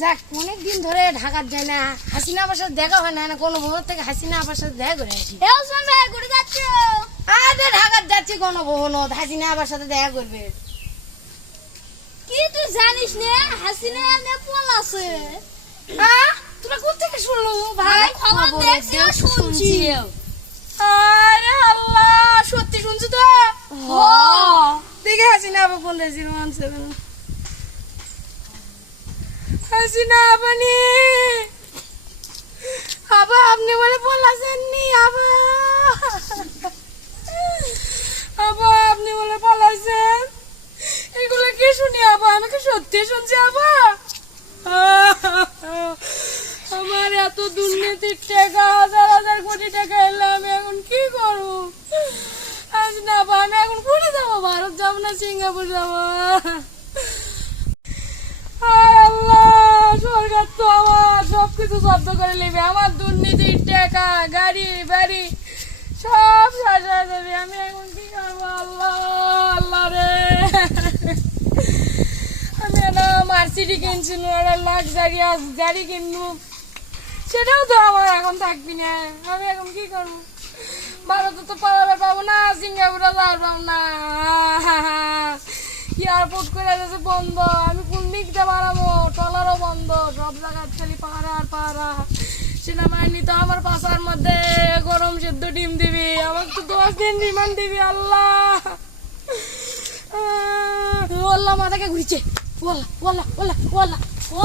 যাক অনেকদিন ধরে ঢাকার যায় না, হাসিনা আপার সাথে দেখা হয় না, কোনো ভবন থেকে হাসিনা আপার সাথে দেখা করে আসি। আরে ঢাকার যাচ্ছি কোনো ভবন, হাসিনা আপার সাথে দেখা করবে। কি তুই জানিস না হাসিনা নেপাল আছে? তোরা কোথেকে শুনলো ভাই? খবর দেখছি আর শুনছি। আরে আল্লাহ, সত্যি শুনছো তো? দেখে হাসিনা আপা ফোন দিয়েছিল 17 হাসিনা আপনি আবা আপনি বলে পলাছেননি আবা আবা আপনি বলে পলাছেন, এগুলো কি শুনি আবা? আমি কি সত্যি শুনছি আবা? আমার এত দুর্নীতির টাকা, হাজার হাজার কোটি টাকা এলে আমি এখন কি করবো? আজ না আবা, আমি এখন কোথায় যাবো? ভারত যাবো না সিঙ্গাপুর যাবো? আল্লাহ, সরকার তো আমার সবকিছু জব্দ করে নেবে। আমার দুর্নীতির টাকা, গাড়ি বাড়ি সব শেষ হয়ে যাবে। আমি এখন কি করবো? আল্লাহ আল্লাহ রে, আমি একটা মার্সিডি কিনছিল, একটা লাক্সারিয়াস গাড়ি কিনবো, সেটাও তো আমার এখন থাকবি না। আমি এখন কি করবো? ভারতে তো পালাবে পাবো না, সিঙ্গাপুরে যাওয়ার পাবো না, এয়ারপোর্ট করে যাচ্ছে বন্ধ। আমি কোন দিক দিয়ে বাড়াবো? ট্রলারও বন্ধ, সব জায়গায় খালি পাহাড় আর পাহাড়া। সেনাবাহিনী তো আমার পাশার মধ্যে গরম সেদ্ধ ডিম দিবি, আমাকে তো 10 দিন রিমান্ড দিবি। আল্লাহ আল্লাহ, মাথাকে ঘুরছে। ওলা ওলা ওলা ওলা ও